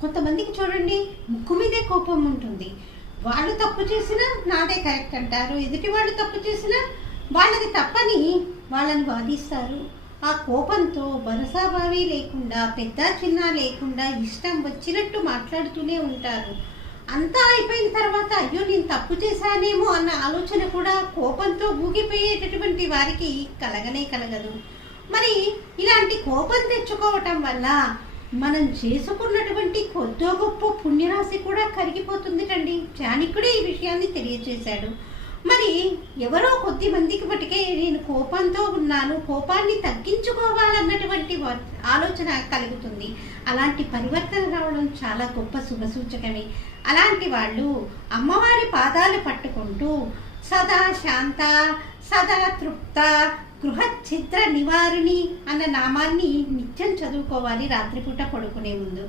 కొంతమందికి చూడండి, ముక్కు మీదే కోపం ఉంటుంది. వాళ్ళు తప్పు చేసినా నాదే కరెక్ట్ అంటారు, ఎదుటి వాళ్ళు తప్పు చేసినా వాళ్ళది తప్పని వాళ్ళని వాదిస్తారు. ఆ కోపంతో భరోసాభావి లేకుండా, పెద్ద చిన్న లేకుండా ఇష్టం వచ్చినట్టు మాట్లాడుతూనే ఉంటారు. అంతా అయిపోయిన తర్వాత అయ్యో నేను తప్పు చేశానేమో అన్న ఆలోచన కూడా కోపంతో ఊగిపోయేటటువంటి వారికి కలగనే కలగదు. మరి ఇలాంటి కోపం తెచ్చుకోవటం వల్ల మనం చేసుకున్నటువంటి కొద్దో గొప్ప పుణ్యరాశి కూడా కరిగిపోతుందిటండి. చాణక్యుడే ఈ విషయాన్ని తెలియజేశాడు. మరి ఎవరో కొద్ది మందికి మటుకే నేను కోపంతో ఉన్నాను, కోపాన్ని తగ్గించుకోవాలన్నటువంటి ఆలోచన కలుగుతుంది. అలాంటి పరివర్తన రావడం చాలా గొప్ప శుభసూచకమే. అలాంటి వాళ్ళు అమ్మవారి పాదాలు పట్టుకుంటూ సదా శాంత, సదా తృప్త, గృహఛిద్ర నివారిణి అన్న నామాన్ని నిత్యం చదువుకోవాలి రాత్రిపూట పడుకునే ముందు.